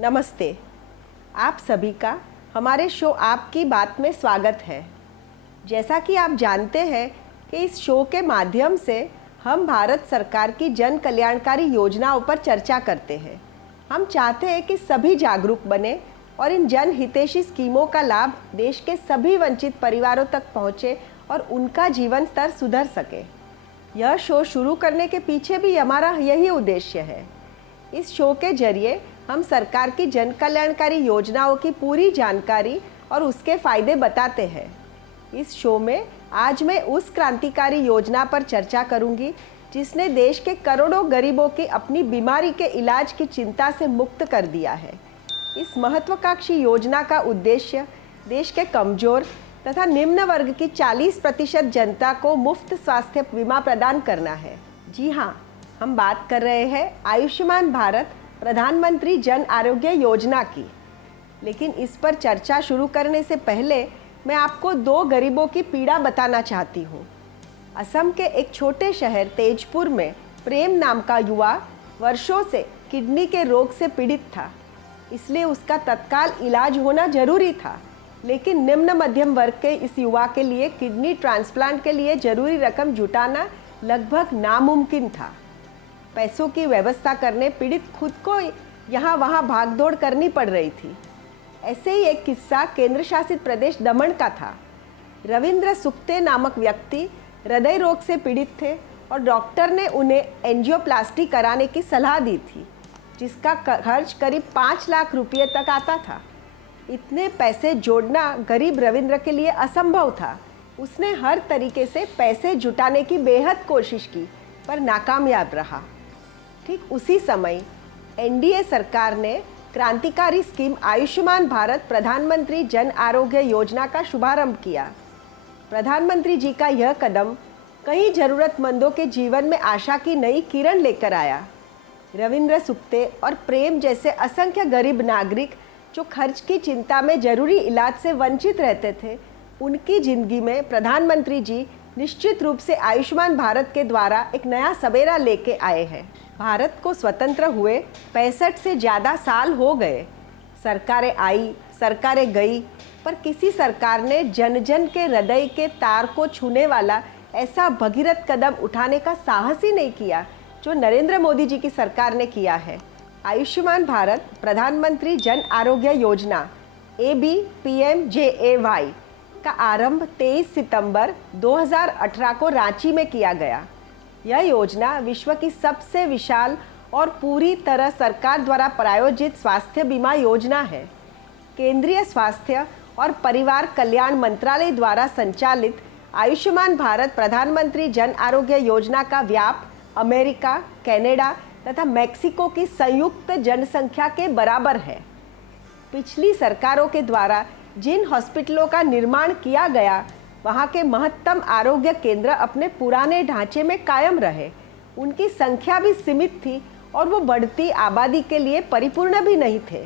नमस्ते। आप सभी का हमारे शो आपकी बात में स्वागत है। जैसा कि आप जानते हैं कि इस शो के माध्यम से हम भारत सरकार की जन कल्याणकारी योजनाओं पर चर्चा करते हैं। हम चाहते हैं कि सभी जागरूक बने और इन जन हितैषी स्कीमों का लाभ देश के सभी वंचित परिवारों तक पहुंचे और उनका जीवन स्तर सुधर सके। यह शो शुरू करने के पीछे भी हमारा यही उद्देश्य है। इस शो के जरिए हम सरकार की जन कल्याणकारी योजनाओं की पूरी जानकारी और उसके फायदे बताते हैं। इस शो में आज मैं उस क्रांतिकारी योजना पर चर्चा करूंगी जिसने देश के करोड़ों गरीबों की अपनी बीमारी के इलाज की चिंता से मुक्त कर दिया है। इस महत्वाकांक्षी योजना का उद्देश्य देश के कमजोर तथा निम्न वर्ग की 40% जनता को मुफ्त स्वास्थ्य बीमा प्रदान करना है। जी हाँ, हम बात कर रहे हैं आयुष्मान भारत प्रधानमंत्री जन आरोग्य योजना की। लेकिन इस पर चर्चा शुरू करने से पहले मैं आपको दो गरीबों की पीड़ा बताना चाहती हूँ। असम के एक छोटे शहर तेजपुर में प्रेम नाम का युवा वर्षों से किडनी के रोग से पीड़ित था, इसलिए उसका तत्काल इलाज होना जरूरी था। लेकिन निम्न मध्यम वर्ग के इस युवा के लिए किडनी ट्रांसप्लांट के लिए जरूरी रकम जुटाना लगभग नामुमकिन था। पैसों की व्यवस्था करने पीड़ित खुद को यहाँ वहाँ भागदौड़ करनी पड़ रही थी। ऐसे ही एक किस्सा केंद्र शासित प्रदेश दमन का था। रविंद्र सुक्ते नामक व्यक्ति हृदय रोग से पीड़ित थे और डॉक्टर ने उन्हें एंजियोप्लास्टी कराने की सलाह दी थी, जिसका खर्च करीब 5 लाख रुपये तक आता था। इतने पैसे जोड़ना गरीब रविंद्र के लिए असंभव था। उसने हर तरीके से पैसे जुटाने की बेहद कोशिश की पर नाकामयाब रहा। ठीक उसी समय एनडीए सरकार ने क्रांतिकारी स्कीम आयुष्मान भारत प्रधानमंत्री जन आरोग्य योजना का शुभारंभ किया। प्रधानमंत्री जी का यह कदम कई जरूरतमंदों के जीवन में आशा की नई किरण लेकर आया। रविंद्र सुक्ते और प्रेम जैसे असंख्य गरीब नागरिक जो खर्च की चिंता में जरूरी इलाज से वंचित रहते थे, उनकी जिंदगी में प्रधानमंत्री जी निश्चित रूप से आयुष्मान भारत के द्वारा एक नया सवेरा लेके आए हैं। भारत को स्वतंत्र हुए 65 से ज़्यादा साल हो गए। सरकारें आई, सरकारें गई, पर किसी सरकार ने जन जन के हृदय के तार को छूने वाला ऐसा भगीरथ कदम उठाने का साहस ही नहीं किया जो नरेंद्र मोदी जी की सरकार ने किया है। आयुष्मान भारत प्रधानमंत्री जन आरोग्य योजना ABPMJAY का आरंभ 23 सितंबर 2018 को रांची में किया गया। यह योजना विश्व की सबसे विशाल और पूरी तरह सरकार द्वारा प्रायोजित स्वास्थ्य बीमा योजना है। केंद्रीय स्वास्थ्य और परिवार कल्याण मंत्रालय द्वारा संचालित आयुष्मान भारत प्रधानमंत्री जन आरोग्य योजना का व्याप अमेरिका, कनाडा तथा मेक्सिको की संयुक्त जनसंख्या के बराबर है। पिछली सरकारों के द्वारा जिन हॉस्पिटलों का निर्माण किया गया, वहाँ के महत्तम आरोग्य केंद्र अपने पुराने ढांचे में कायम रहे। उनकी संख्या भी सीमित थी और वो बढ़ती आबादी के लिए परिपूर्ण भी नहीं थे।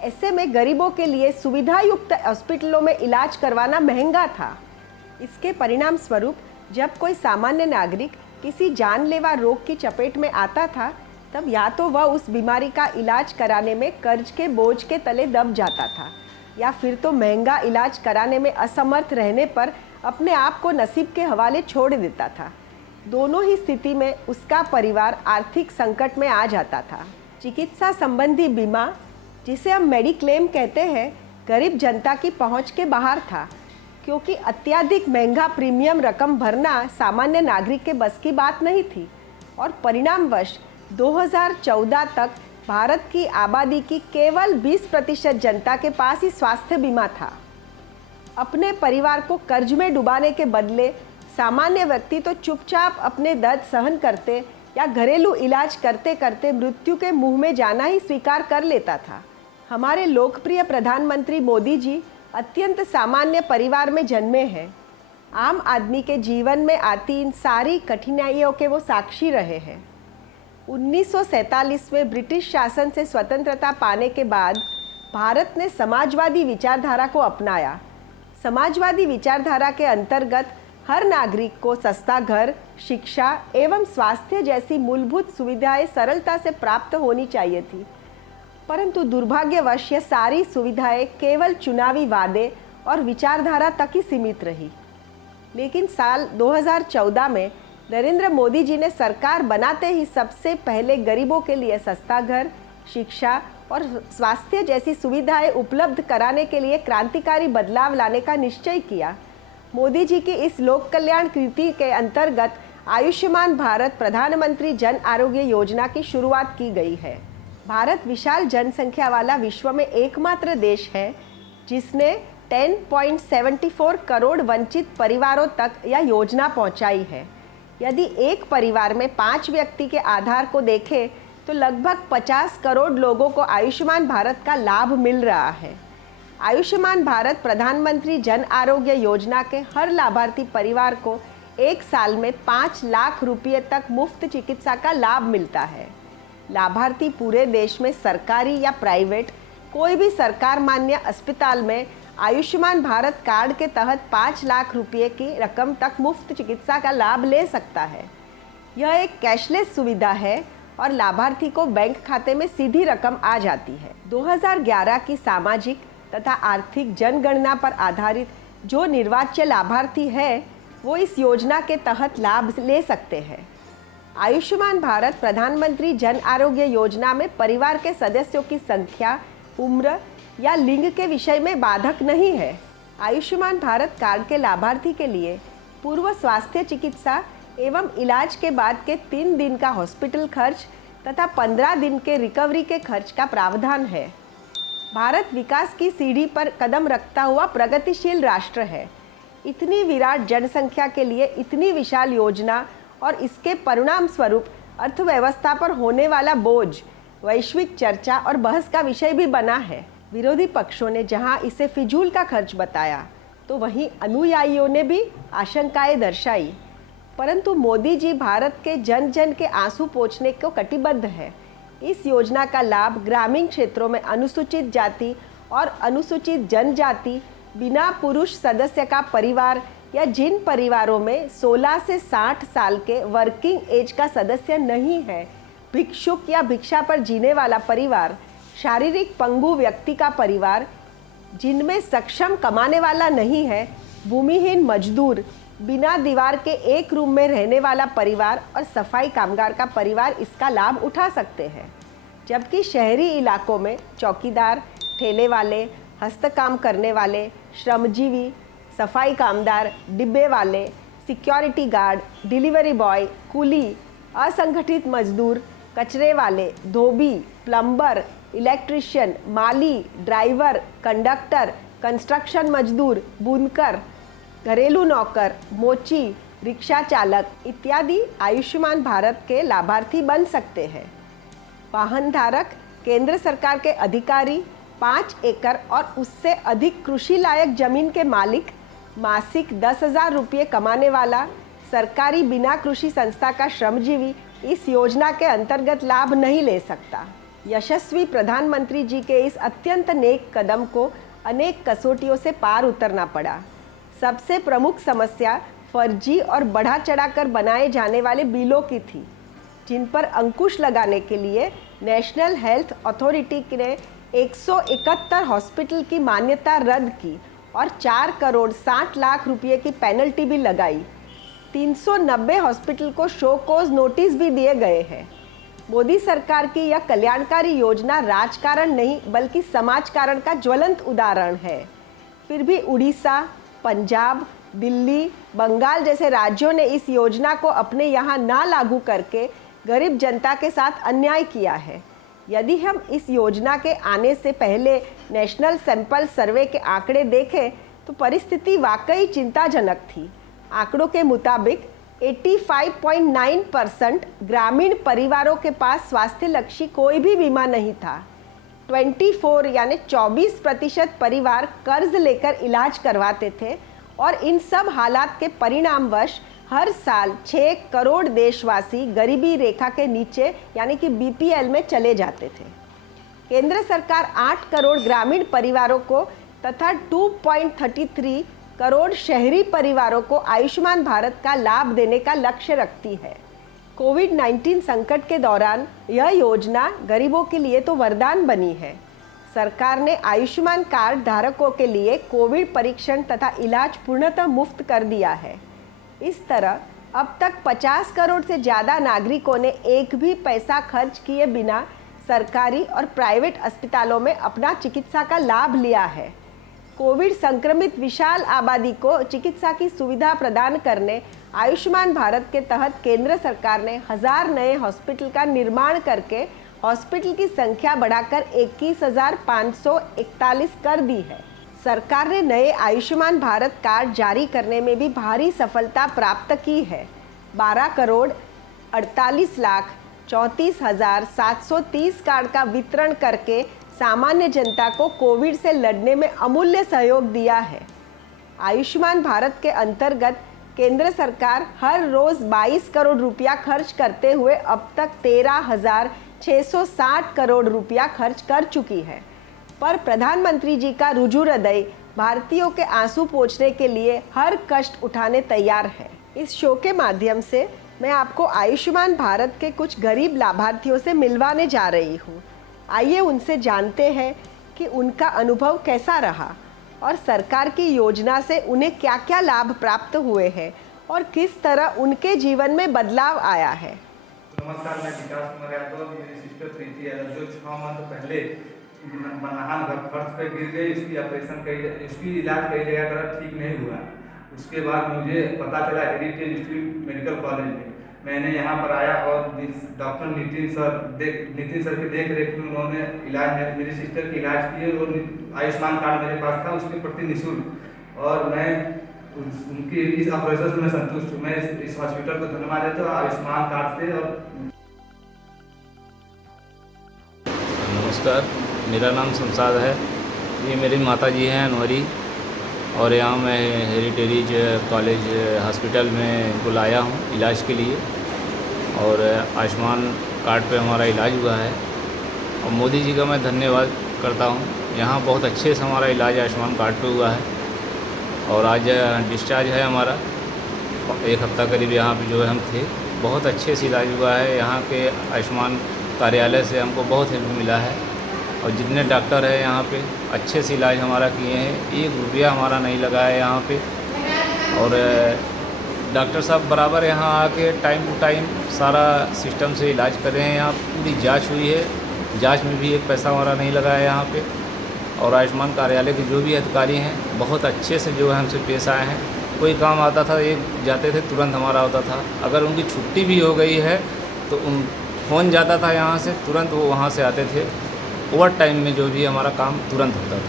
ऐसे में गरीबों के लिए सुविधा युक्त हॉस्पिटलों में इलाज करवाना महंगा था। इसके परिणाम स्वरूप जब कोई सामान्य नागरिक किसी जानलेवा रोग की चपेट में आता था, तब या तो वह उस बीमारी का इलाज कराने में कर्ज के बोझ के तले दब जाता था, या फिर तो महंगा इलाज कराने में असमर्थ रहने पर अपने आप को नसीब के हवाले छोड़ देता था। दोनों ही स्थिति में उसका परिवार आर्थिक संकट में आ जाता था। चिकित्सा संबंधी बीमा, जिसे हम मेडिक्लेम कहते हैं, गरीब जनता की पहुंच के बाहर था, क्योंकि अत्यधिक महंगा प्रीमियम रकम भरना सामान्य नागरिक के बस की बात नहीं थी। और परिणामवश 2014 तक भारत की आबादी की केवल 20% जनता के पास ही स्वास्थ्य बीमा था। अपने परिवार को कर्ज में डुबाने के बदले सामान्य व्यक्ति तो चुपचाप अपने दर्द सहन करते या घरेलू इलाज करते करते मृत्यु के मुंह में जाना ही स्वीकार कर लेता था। हमारे लोकप्रिय प्रधानमंत्री मोदी जी अत्यंत सामान्य परिवार में जन्मे हैं। आम आदमी के जीवन में आती इन सारी कठिनाइयों के वो साक्षी रहे हैं। 1947 में ब्रिटिश शासन से स्वतंत्रता पाने के बाद भारत ने समाजवादी विचारधारा को अपनाया। समाजवादी विचारधारा के अंतर्गत हर नागरिक को सस्ता घर, शिक्षा एवं स्वास्थ्य जैसी मूलभूत सुविधाएं सरलता से प्राप्त होनी चाहिए थी। परंतु दुर्भाग्यवश यह सारी सुविधाएं केवल चुनावी वादे और विचारधारा तक ही सीमित रही। लेकिन साल 2014 में नरेंद्र मोदी जी ने सरकार बनाते ही सबसे पहले गरीबों के लिए सस्ता घर, शिक्षा और स्वास्थ्य जैसी सुविधाएं उपलब्ध कराने के लिए क्रांतिकारी बदलाव लाने का निश्चय किया। मोदी जी की इस लोक कल्याण कृति के अंतर्गत आयुष्मान भारत प्रधानमंत्री जन आरोग्य योजना की शुरुआत की गई है। भारत विशाल जनसंख्या वाला विश्व में एकमात्र देश है जिसने 10.74 करोड़ वंचित परिवारों तक यह योजना पहुंचाई है। यदि एक परिवार में 5 व्यक्ति के आधार को देखें तो लगभग 50 करोड़ लोगों को आयुष्मान भारत का लाभ मिल रहा है। आयुष्मान भारत प्रधानमंत्री जन आरोग्य योजना के हर लाभार्थी परिवार को एक साल में 5 लाख रुपये तक मुफ्त चिकित्सा का लाभ मिलता है। लाभार्थी पूरे देश में सरकारी या प्राइवेट कोई भी सरकार मान्य अस्पताल में आयुष्मान भारत कार्ड के तहत 5 लाख रुपये की रकम तक मुफ्त चिकित्सा का लाभ ले सकता है। यह एक कैशलेस सुविधा है और लाभार्थी को बैंक खाते में सीधी रकम आ जाती है। 2011 की सामाजिक तथा आर्थिक जनगणना पर आधारित जो निर्वाच्य लाभार्थी है वो इस योजना के तहत लाभ ले सकते हैं। आयुष्मान भारत प्रधानमंत्री जन आरोग्य योजना में परिवार के सदस्यों की संख्या, उम्र या लिंग के विषय में बाधक नहीं है। आयुष्मान भारत कार्ड के लाभार्थी के लिए पूर्व स्वास्थ्य चिकित्सा एवं इलाज के बाद के 3 दिन का हॉस्पिटल खर्च तथा 15 दिन के रिकवरी के खर्च का प्रावधान है। भारत विकास की सीढ़ी पर कदम रखता हुआ प्रगतिशील राष्ट्र है। इतनी विराट जनसंख्या के लिए इतनी विशाल योजना और इसके परिणाम स्वरूप अर्थव्यवस्था पर होने वाला बोझ वैश्विक चर्चा और बहस का विषय भी बना है। विरोधी पक्षों ने जहां इसे फिजूल का खर्च बताया तो वहीं अनुयायियों ने भी आशंकाएं दर्शाई। परंतु मोदी जी भारत के जन जन के आंसू पोंछने को कटिबद्ध है। इस योजना का लाभ ग्रामीण क्षेत्रों में अनुसूचित जाति और अनुसूचित जनजाति, बिना पुरुष सदस्य का परिवार या जिन परिवारों में 16 से 60 साल के वर्किंग एज का सदस्य नहीं है, भिक्षुक या भिक्षा पर जीने वाला परिवार, शारीरिक पंगु व्यक्ति का परिवार, जिनमें सक्षम कमाने वाला नहीं है, भूमिहीन मजदूर, बिना दीवार के एक रूम में रहने वाला परिवार और सफाई कामगार का परिवार इसका लाभ उठा सकते हैं। जबकि शहरी इलाकों में चौकीदार, ठेले वाले, हस्तकाम करने वाले, श्रमजीवी, सफाई कामदार, डिब्बे वाले, security guard, delivery boy, coolie, असंगठित मजदूर, कचरे वाले, धोबी, प्लम्बर, इलेक्ट्रिशियन, माली, ड्राइवर, कंडक्टर, कंस्ट्रक्शन मजदूर, बुनकर, घरेलू नौकर, मोची, रिक्शा चालक इत्यादि आयुष्मान भारत के लाभार्थी बन सकते हैं। वाहन धारक, केंद्र सरकार के अधिकारी, 5 एकड़ और उससे अधिक कृषि लायक जमीन के मालिक, मासिक 10,000 रुपये कमाने वाला, सरकारी बिना कृषि संस्था का श्रमजीवी इस योजना के अंतर्गत लाभ नहीं ले सकता। यशस्वी प्रधानमंत्री जी के इस अत्यंत नेक कदम को अनेक कसौटियों से पार उतरना पड़ा। सबसे प्रमुख समस्या फर्जी और बढ़ा चढ़ाकर बनाए जाने वाले बिलों की थी, जिन पर अंकुश लगाने के लिए नेशनल हेल्थ अथॉरिटी ने 171 हॉस्पिटल की मान्यता रद्द की और 4 करोड़ 60 लाख रुपए की पेनल्टी भी लगाई। 390 हॉस्पिटल को शो कॉज नोटिस भी दिए गए हैं। मोदी सरकार की यह कल्याणकारी योजना राजकारण नहीं बल्कि समाजकारण का ज्वलंत उदाहरण है। फिर भी उड़ीसा, पंजाब, दिल्ली, बंगाल जैसे राज्यों ने इस योजना को अपने यहाँ ना लागू करके गरीब जनता के साथ अन्याय किया है। यदि हम इस योजना के आने से पहले नेशनल सैंपल सर्वे के आंकड़े देखें तो परिस्थिति वाकई चिंताजनक थी। आंकड़ों के मुताबिक 85.9% ग्रामीण परिवारों के पास स्वास्थ्य लक्षी कोई भी बीमा नहीं था। 24% परिवार कर्ज लेकर इलाज करवाते थे और इन सब हालात के परिणामवश हर साल 6 करोड़ देशवासी गरीबी रेखा के नीचे यानी कि बीपीएल में चले जाते थे। केंद्र सरकार 8 करोड़ ग्रामीण परिवारों को तथा 2.33 करोड़ शहरी परिवारों को आयुष्मान भारत का लाभ देने का लक्ष्य रखती है। कोविड-19 संकट के दौरान यह योजना गरीबों के लिए तो वरदान बनी है। सरकार ने आयुष्मान कार्ड धारकों के लिए कोविड परीक्षण तथा इलाज पूर्णतः मुफ्त कर दिया है। इस तरह अब तक 50 करोड़ से ज़्यादा नागरिकों ने एक भी पैसा खर्च किए बिना सरकारी और प्राइवेट अस्पतालों में अपना चिकित्सा का लाभ लिया है। कोविड संक्रमित विशाल आबादी को चिकित्सा की सुविधा प्रदान करने आयुष्मान भारत के तहत केंद्र सरकार ने 1000 नए हॉस्पिटल का निर्माण करके हॉस्पिटल की संख्या बढ़ाकर 21,541 कर दी है। सरकार ने नए आयुष्मान भारत कार्ड जारी करने में भी भारी सफलता प्राप्त की है। 12,48,34,730 कार्ड का वितरण करके सामान्य जनता को कोविड से लड़ने में अमूल्य सहयोग दिया है। आयुष्मान भारत के अंतर्गत केंद्र सरकार हर रोज 22 करोड़ रुपया खर्च करते हुए अब तक 13,660 करोड़ रुपया खर्च कर चुकी है। पर प्रधानमंत्री जी का रुजु हृदय भारतीयों के आंसू पोंछने के लिए हर कष्ट उठाने तैयार है। इस शो के माध्यम से मैं आपको आयुष्मान भारत के कुछ गरीब लाभार्थियों से मिलवाने जा रही हूँ। आइए उनसे जानते हैं कि उनका अनुभव कैसा रहा और सरकार की योजना से उन्हें क्या क्या लाभ प्राप्त हुए हैं और किस तरह उनके जीवन में बदलाव आया है। नमस्कार, मैं विकास कुमार यादव। मेरी सिस्टर प्रीति यादव जो 6 मंथ पहले बनाहान फर्श पे गिर गई, इसकी इलाज कई जगह करा, ठीक नहीं हुआ। उसके बाद मुझे पता चला हेरिटेज इंस्टीट्यूट मेडिकल कॉलेज में, मैंने यहाँ पर आया और डॉक्टर नितिन सर के देख रेख में उन्होंने मेरी सिस्टर की इलाज किए और आयुष्मान कार्ड मेरे पास था, उसके प्रति निःशुल्क, और मैं उनकी इस ऑपरेशन से मैं संतुष्ट हूँ। मैं इस हॉस्पिटल को धन्यवाद देता हूँ आयुष्मान कार्ड से। और नमस्कार, मेरा नाम शमशाद है। ये मेरी माता जी हैं अनवरी, और यहाँ मैं हेरिटेज कॉलेज हॉस्पिटल में बुलाया हूँ इलाज के लिए, और आयुष्मान कार्ड पे हमारा इलाज हुआ है। और मोदी जी का मैं धन्यवाद करता हूँ। यहाँ बहुत अच्छे से हमारा इलाज आयुष्मान कार्ड पे हुआ है, और आज डिस्चार्ज है हमारा। 1 हफ्ता करीब यहाँ पे जो है हम थे, बहुत अच्छे से इलाज हुआ है। यहाँ के आयुष्मान कार्यालय से हमको बहुत हेल्प मिला है, और जितने डॉक्टर हैं यहाँ पे अच्छे से इलाज हमारा किए हैं। 1 रुपया हमारा नहीं लगा है यहाँ पे, और डॉक्टर साहब बराबर यहाँ आके टाइम टू टाइम सारा सिस्टम से इलाज कर रहे हैं। यहाँ पूरी जांच हुई है, जांच में भी 1 पैसा हमारा नहीं लगा है यहाँ पे। और आयुष्मान कार्यालय के जो भी अधिकारी हैं बहुत अच्छे से जो है हमसे पेश आए हैं। कोई काम आता था, एक जाते थे, तुरंत हमारा होता था। अगर उनकी छुट्टी भी हो गई है तो फ़ोन जाता था यहाँ से, तुरंत वो वहाँ से आते थे। ओवर टाइम में जो भी हमारा काम तुरंत होता था।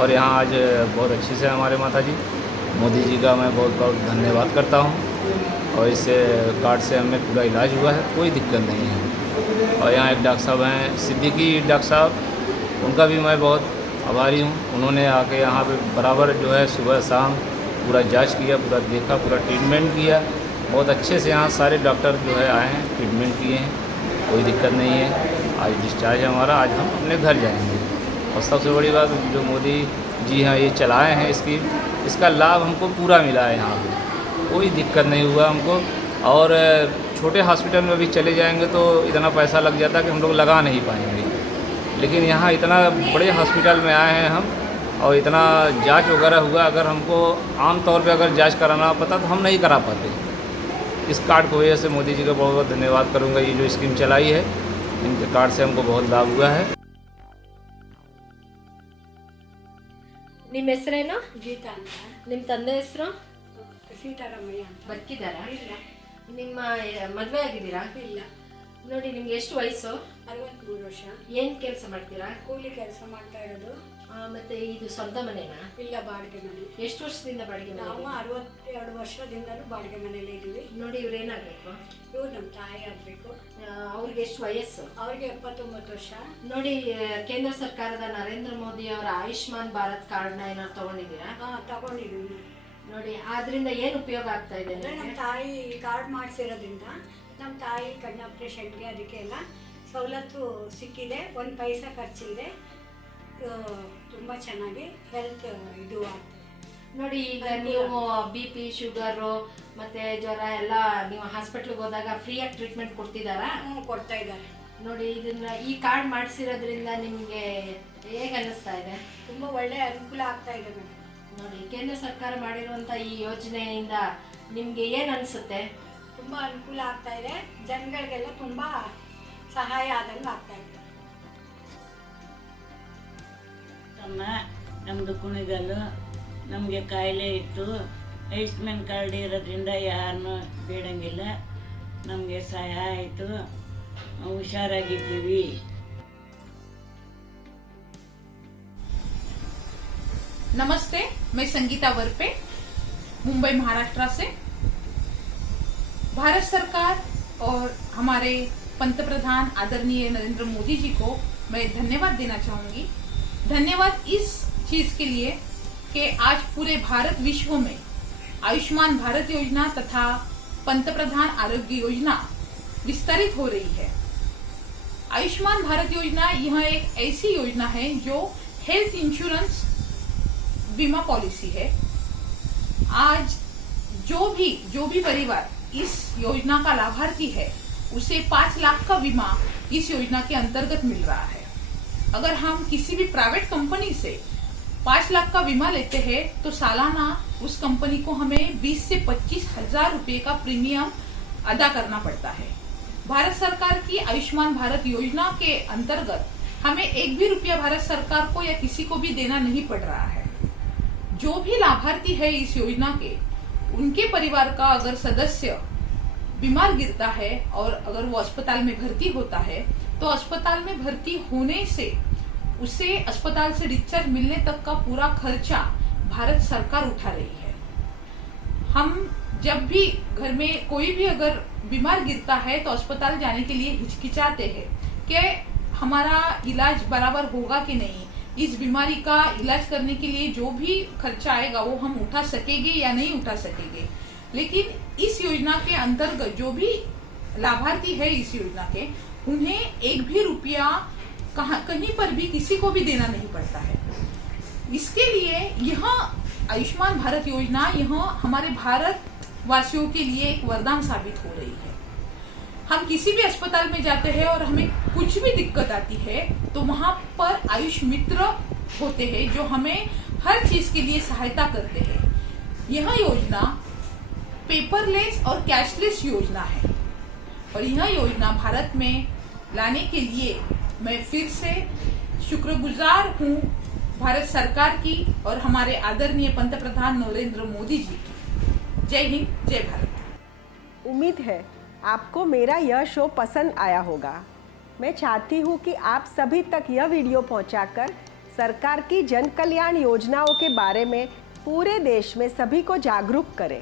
और यहाँ आज बहुत अच्छे से हमारे माता जी, मोदी जी का मैं बहुत बहुत धन्यवाद करता हूँ। और इस कार्ड से हमें पूरा इलाज हुआ है, कोई दिक्कत नहीं है। और यहाँ एक डॉक्टर साहब हैं, सिद्दीकी डॉक्टर साहब, उनका भी मैं बहुत आभारी हूँ। उन्होंने आके यहाँ पे बराबर जो है सुबह शाम पूरा जांच किया, पूरा देखा, पूरा ट्रीटमेंट किया। बहुत अच्छे से यहाँ सारे डॉक्टर जो है आए हैं, ट्रीटमेंट किए हैं, कोई दिक्कत नहीं है। आज डिस्चार्ज है हमारा, आज हम अपने घर जाएंगे। और सबसे बड़ी बात, जो मोदी जी हैं ये चलाए हैं स्कीम, इसका लाभ हमको पूरा मिला है। यहाँ पे कोई दिक्कत नहीं हुआ हमको। और छोटे हॉस्पिटल में भी चले जाएंगे तो इतना पैसा लग जाता कि हम लोग लगा नहीं पाएंगे, लेकिन यहाँ इतना बड़े हॉस्पिटल में आए हैं हम, और इतना जांच वगैरह हुआ। अगर हमको आम तौर पे अगर जांच कराना पता तो हम नहीं करा पाते। इस कार्ड की वजह से मोदी जी का बहुत बहुत धन्यवाद करूँगा। ये जो स्कीम चलाई है, इनके कार्ड से हमको बहुत लाभ हुआ है। ನಿಮ್ಮ ಹೆಸರೇನು? ಗೀತಾ ಅಂತ. ನಿಮ್ಮ ತಂದೆ ಹೆಸರು? ಸೀತಾರಾಮಯ್ಯ ಅಂತ. ಬದುಕಿದ್ದಾರಾ? ಇಲ್ಲ. ನಿಮ್ಮ ಮದುವೆ ಆಗಿದ್ದೀರಾ? ಇಲ್ಲ. ನೋಡಿ, ನಿಮ್ಗೆ ಎಷ್ಟು ವಯಸ್ಸು? 63 ವರ್ಷ. ಏನು ಕೆಲಸ ಮಾಡ್ತೀರಾ? ಕೂಲಿ ಕೆಲಸ ಮಾಡ್ತಾ ಇರೋದು. ಮತ್ತೆ ಇದು ಸ್ವಂತ ಮನೆನಾ? ಇಲ್ಲ, ಬಾಡಿಗೆ ಮನೆ. ಎಷ್ಟು ವರ್ಷದಿಂದ ಬಾಡಿಗೆ ಮನೆ? ನಾವು 62 ವರ್ಷದಿಂದಲೂ ಬಾಡಿಗೆ ಮನೇಲಿ ಇದ್ದೀವಿ. ನೋಡಿ, ಇವ್ರು ಏನಾಗಬೇಕು? ಇವ್ರು ನಮ್ಮ ತಾಯಿ ಆಗಬೇಕು. ಅವ್ರಿಗೆ ಎಷ್ಟು ವಯಸ್ಸು? ಅವ್ರಿಗೆ 79 ವರ್ಷ. ನೋಡಿ, ಕೇಂದ್ರ ಸರ್ಕಾರದ ನರೇಂದ್ರ ಮೋದಿ ಅವರ ಆಯುಷ್ಮಾನ್ ಭಾರತ್ ಕಾರ್ಡ್ನ ಏನಾದ್ರು ತಗೊಂಡಿದ್ದೀರಾ? ತಗೊಂಡಿದ್ದೀವಿ. ನೋಡಿ, ಆದ್ರಿಂದ ಏನು ಉಪಯೋಗ ಆಗ್ತಾ ಇದೆ ಅಂದರೆ ನಮ್ಮ ತಾಯಿ ಕಾರ್ಡ್ ಮಾಡಿಸಿರೋದ್ರಿಂದ ನಮ್ಮ ತಾಯಿ ಕಣ್ಣು ಆಪ್ರೇಷನ್ಗೆ ಅದಕ್ಕೆಲ್ಲ ಸವಲತ್ತು ಸಿಕ್ಕಿದೆ. 1 ಪೈಸಾ ಖರ್ಚಿದೆ. ತುಂಬ ಚೆನ್ನಾಗಿ ಹೆಲ್ತ್ ಇದು ಆಗ್ತದೆ. ನೋಡಿ ಈಗ ನೀವು BP ಶುಗರು ಮತ್ತೆ ಜ್ವರ ಎಲ್ಲ ನೀವು ಹಾಸ್ಪಿಟ್ಲಿಗೆ ಹೋದಾಗ ಫ್ರೀಯಾಗಿ ಟ್ರೀಟ್ಮೆಂಟ್ ಕೊಡ್ತಿದ್ದಾರಾ? ಕೊಡ್ತಾ ಇದ್ದಾರೆ. ನೋಡಿ ಇದನ್ನ ಈ ಕಾರ್ಡ್ ಮಾಡಿಸಿರೋದ್ರಿಂದ ನಿಮಗೆ ಹೇಗೆ ಅನ್ನಿಸ್ತಾ ಇದೆ? ತುಂಬ ಒಳ್ಳೆ ಅನುಕೂಲ ಆಗ್ತಾ ಇದೆ ಮೇಡಮ್. ನೋಡಿ ಕೇಂದ್ರ ಸರ್ಕಾರ ಮಾಡಿರುವಂಥ ಈ ಯೋಜನೆಯಿಂದ ನಿಮಗೆ ಏನು ಅನಿಸುತ್ತೆ? ತುಂಬ ಅನುಕೂಲ ಆಗ್ತಾ ಇದೆ, ಜನಗಳಿಗೆಲ್ಲ ತುಂಬ ಸಹಾಯ ಆದಂಗೆ ಆಗ್ತಾ ಇದೆ. ನಮ್ಮದು ಕುಣಿಗಲ್ಲು, ನಮಗೆ ಕಾಯಿಲೆ ಇತ್ತು. ಆಯುಷ್ಮಾನ್ ಕಾರ್ಡ್ ಇರೋದ್ರಿಂದ ಯಾರನ್ನೂ ಬೇಡಂಗಿಲ್ಲ, ನಮಗೆ ಸಹಾಯ ಆಯಿತು, ಹುಷಾರಾಗಿದ್ದೀವಿ. नमस्ते, मैं संगीता वरपे मुंबई महाराष्ट्र से। भारत सरकार और हमारे पंतप्रधान आदरणीय नरेंद्र मोदी जी को मैं धन्यवाद देना चाहूंगी। धन्यवाद इस चीज के लिए कि आज पूरे भारत विश्व में आयुष्मान भारत योजना तथा पंतप्रधान आरोग्य योजना विस्तारित हो रही है। आयुष्मान भारत योजना यह एक ऐसी योजना है जो हेल्थ इंश्योरेंस बीमा पॉलिसी है। आज जो भी परिवार इस योजना का लाभार्थी है उसे 5 लाख का बीमा इस योजना के अंतर्गत मिल रहा है। अगर हम किसी भी प्राइवेट कंपनी से 5 लाख का बीमा लेते हैं तो सालाना उस कंपनी को हमें 20 से 25 हजार रुपए का प्रीमियम अदा करना पड़ता है। भारत सरकार की आयुष्मान भारत योजना के अंतर्गत हमें एक भी रुपया भारत सरकार को या किसी को भी देना नहीं पड़ रहा है। जो भी लाभार्थी है इस योजना के, उनके परिवार का अगर सदस्य बीमार गिरता है और अगर वो अस्पताल में भर्ती होता है तो अस्पताल में भर्ती होने से उसे अस्पताल से डिस्चार्ज मिलने तक का पूरा खर्चा भारत सरकार उठा रही है। हम जब भी घर में कोई भी अगर बीमार गिरता है तो अस्पताल जाने के लिए हिचकिचाते हैं कि हमारा इलाज बराबर होगा कि नहीं, इस बीमारी का इलाज करने के लिए जो भी खर्चा आएगा वो हम उठा सकेंगे या नहीं उठा सकेंगे। लेकिन इस योजना के अंतर्गत जो भी लाभार्थी है इस योजना के, उन्हें एक भी रुपया कहीं पर भी किसी को भी देना नहीं पड़ता है। इसके लिए यह आयुष्मान भारत योजना यह हमारे भारत वासियों के लिए एक वरदान साबित हो रही है। हम किसी भी अस्पताल में जाते हैं और हमें कुछ भी दिक्कत आती है तो वहां पर आयुष मित्र होते हैं जो हमें हर चीज के लिए सहायता करते हैं। यह योजना पेपरलेस और कैशलेस योजना है और यह योजना भारत में लाने के लिए मैं फिर से शुक्रगुजार हूँ भारत सरकार की और हमारे आदरणीय पंतप्रधान नरेंद्र मोदी जी की। जय हिंद, जय भारत। उम्मीद है आपको मेरा यह शो पसंद आया होगा। मैं चाहती हूँ कि आप सभी तक यह वीडियो पहुँचाकर सरकार की जन कल्याण योजनाओं के बारे में पूरे देश में सभी को जागरूक करें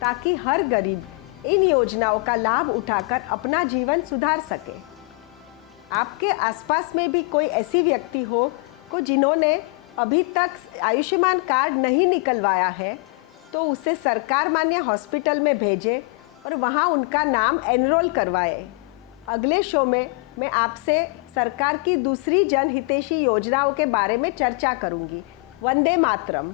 ताकि हर गरीब इन योजनाओं का लाभ उठाकर अपना जीवन सुधार सके। आपके आसपास में भी कोई ऐसी व्यक्ति हो जिन्होंने अभी तक आयुष्मान कार्ड नहीं निकलवाया है तो उसे सरकार मान्य हॉस्पिटल में भेजें और वहाँ उनका नाम एनरोल करवाएं। अगले शो में मैं आपसे सरकार की दूसरी जनहितैषी योजनाओं के बारे में चर्चा करूँगी। वंदे मातरम।